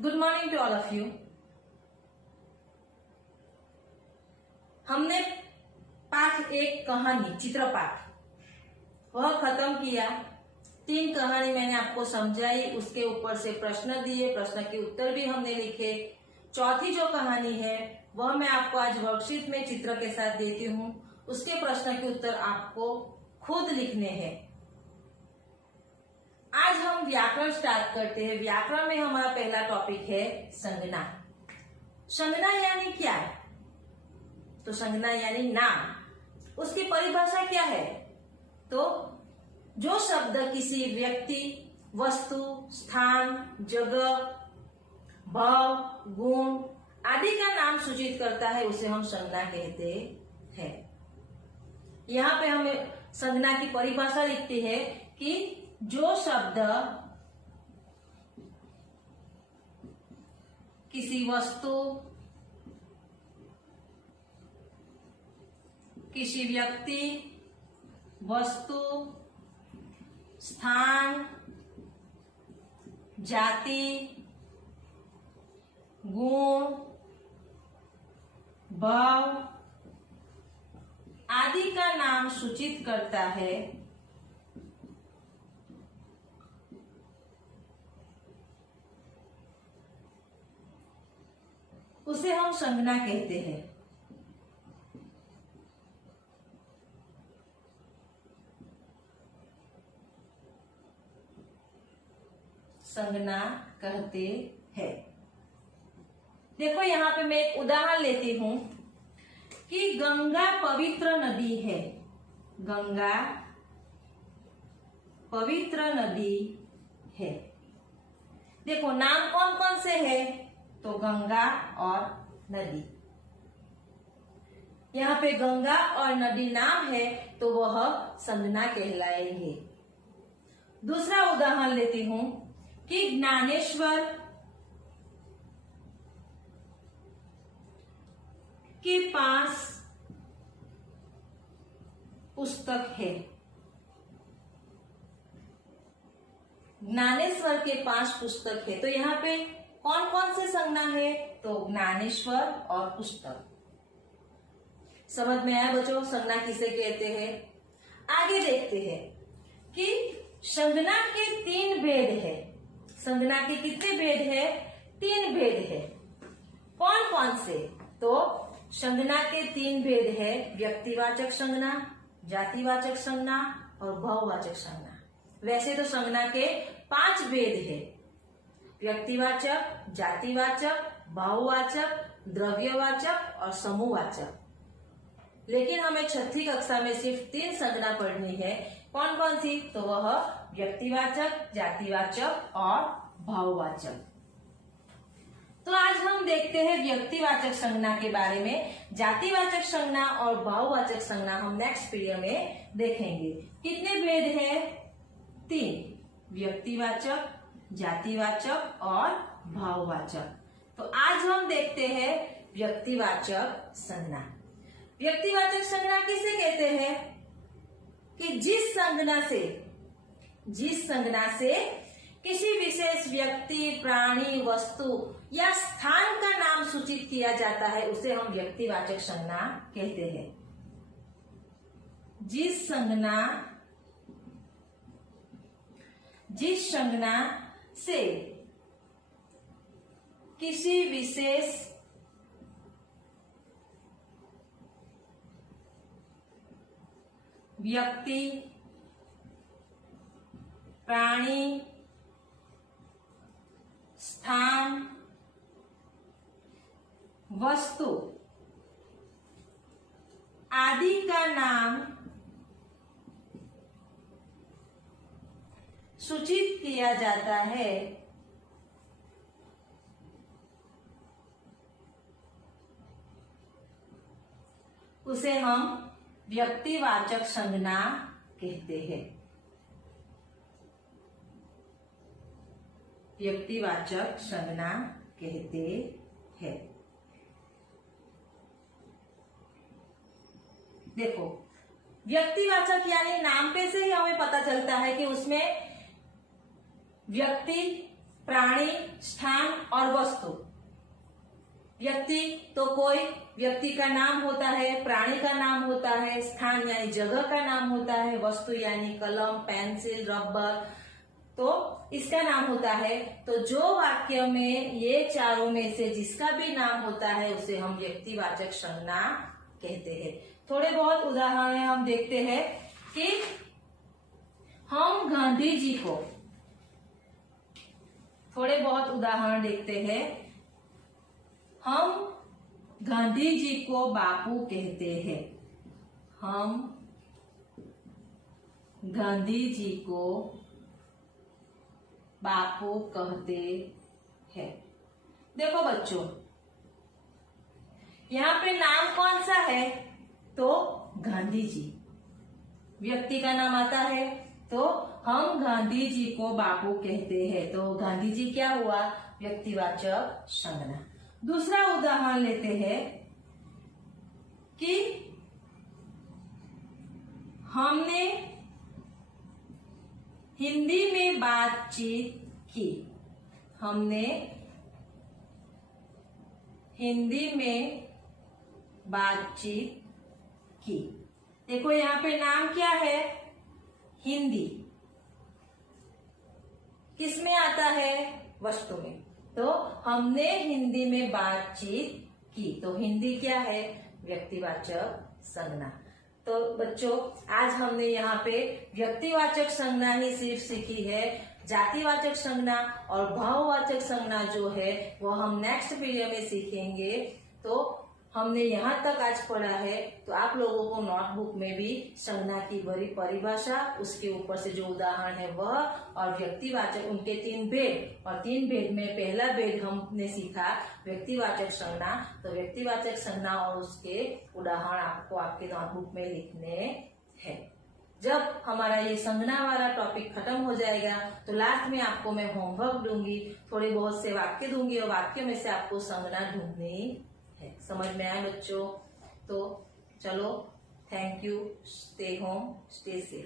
Good morning to all of you. हमने पाठ एक कहानी चित्रपाठ वह खत्म किया। 3 कहानी मैंने आपको समझाई, उसके ऊपर से प्रश्न दिए, प्रश्न के उत्तर भी हमने लिखे। चौथी जो कहानी है वह मैं आपको आज वर्कशीट में चित्र के साथ देती हूँ, उसके प्रश्न के उत्तर आपको खुद लिखने हैं। आज हम व्याकरण स्टार्ट करते हैं। व्याकरण में हमारा पहला टॉपिक है संज्ञा। संज्ञा यानी क्या है? तो संज्ञा यानी नाम। उसकी परिभाषा क्या है? तो जो शब्द किसी व्यक्ति, वस्तु, स्थान, जगह, भाव, गुण आदि का नाम सूचित करता है उसे हम संज्ञा कहते हैं। यहाँ पे हमें संज्ञा की परिभाषा लिखती है कि जो शब्द किसी वस्तु, किसी व्यक्ति, वस्तु, स्थान, जाति, गुण, भाव आदि का नाम सूचित करता है उसे हम संज्ञा कहते हैं। संज्ञा कहते हैं। देखो यहाँ पे मैं एक उदाहरण लेती हूं कि गंगा पवित्र नदी है। गंगा पवित्र नदी है। देखो नाम कौन कौन से है? तो गंगा और नदी। यहाँ पे गंगा और नदी नाम है तो वह संज्ञा कहलाएंगे। दूसरा उदाहरण लेती हूं कि ज्ञानेश्वर के पास पुस्तक है। ज्ञानेश्वर के पास पुस्तक है। तो यहाँ पे कौन कौन से संज्ञा है? तो ज्ञानेश्वर और पुस्तक। समझ में आया बच्चों संज्ञा किसे कहते हैं? आगे देखते हैं कि संज्ञा के 3 भेद है। संज्ञा के कितने भेद है? 3 भेद है। कौन कौन से? तो संज्ञा के 3 भेद है। व्यक्तिवाचक संज्ञा, जातिवाचक संज्ञा और भाववाचक संज्ञा। वैसे तो संज्ञा के 5 भेद है। व्यक्तिवाचक, जातिवाचक, भाववाचक, द्रव्यवाचक और समूहवाचक। लेकिन हमें 6ठी कक्षा में सिर्फ 3 संज्ञा पढ़नी है। कौन कौन सी? तो वह व्यक्तिवाचक, जातिवाचक और भाववाचक। तो आज हम देखते हैं व्यक्तिवाचक संज्ञा के बारे में। जातिवाचक संज्ञा और भाववाचक संज्ञा हम नेक्स्ट पीरियड में देखेंगे। कितने भेद है? 3। व्यक्तिवाचक, जातिवाचक और भाववाचक। तो आज हम देखते हैं व्यक्तिवाचक संज्ञा। व्यक्तिवाचक संज्ञा किसे कहते हैं? कि जिस संज्ञा से किसी विशेष व्यक्ति, प्राणी, वस्तु या स्थान का नाम सूचित किया जाता है उसे हम व्यक्तिवाचक संज्ञा कहते हैं। जिस संज्ञा से किसी विशेष व्यक्ति, प्राणी, स्थान, वस्तु आदि का नाम सूचित किया जाता है उसे हम व्यक्तिवाचक संज्ञा कहते हैं। व्यक्तिवाचक संज्ञा कहते हैं। देखो व्यक्तिवाचक यानी नाम पे से ही हमें पता चलता है कि उसमें व्यक्ति, प्राणी, स्थान और वस्तु। व्यक्ति तो कोई व्यक्ति का नाम होता है, प्राणी का नाम होता है, स्थान यानी जगह का नाम होता है, वस्तु यानी कलम, पेंसिल, रबर, तो इसका नाम होता है। तो जो वाक्य में ये चारों में से जिसका भी नाम होता है उसे हम व्यक्तिवाचक संज्ञा कहते हैं। थोड़े बहुत उदाहरण हम देखते हैं कि हम गांधी जी को, थोड़े बहुत उदाहरण देखते हैं। हम गांधी जी को बापू कहते हैं। हम गांधी जी को बापू कहते हैं। देखो बच्चों, यहाँ पे नाम कौन सा है? तो गांधी जी। व्यक्ति का नाम आता है तो हम गांधी जी को बापू कहते हैं। तो गांधी जी क्या हुआ? व्यक्तिवाचक संज्ञा। दूसरा उदाहरण लेते हैं कि हमने हिंदी में बातचीत की। हमने हिंदी में बातचीत की। देखो यहाँ पे नाम क्या है? हिंदी। किसमें आता है? वस्तु में। तो हमने हिंदी में बातचीत की। तो हिंदी क्या है? व्यक्तिवाचक संज्ञा। तो बच्चों, आज हमने यहाँ पे व्यक्तिवाचक संज्ञा ही सिर्फ सीखी है। जातिवाचक संज्ञा और भाववाचक संज्ञा जो है वो हम नेक्स्ट वीडियो में सीखेंगे। तो हमने यहाँ तक आज पढ़ा है, तो आप लोगों को नोटबुक में भी संज्ञा की बड़ी परिभाषा, उसके ऊपर से जो उदाहरण है वह, और व्यक्तिवाचक उनके 3 भेद, और 3 भेद में पहला भेद हमने सीखा व्यक्तिवाचक संज्ञा। तो व्यक्तिवाचक संज्ञा और उसके उदाहरण आपको आपके नोटबुक में लिखने हैं। जब हमारा ये संज्ञा वाला टॉपिक खत्म हो जाएगा तो लास्ट में आपको मैं होमवर्क दूंगी, थोड़े बहुत से वाक्य दूंगी और वाक्य में से आपको संज्ञा ढूंढनी है। समझ में आया बच्चों? तो चलो, thank you, stay home, stay safe.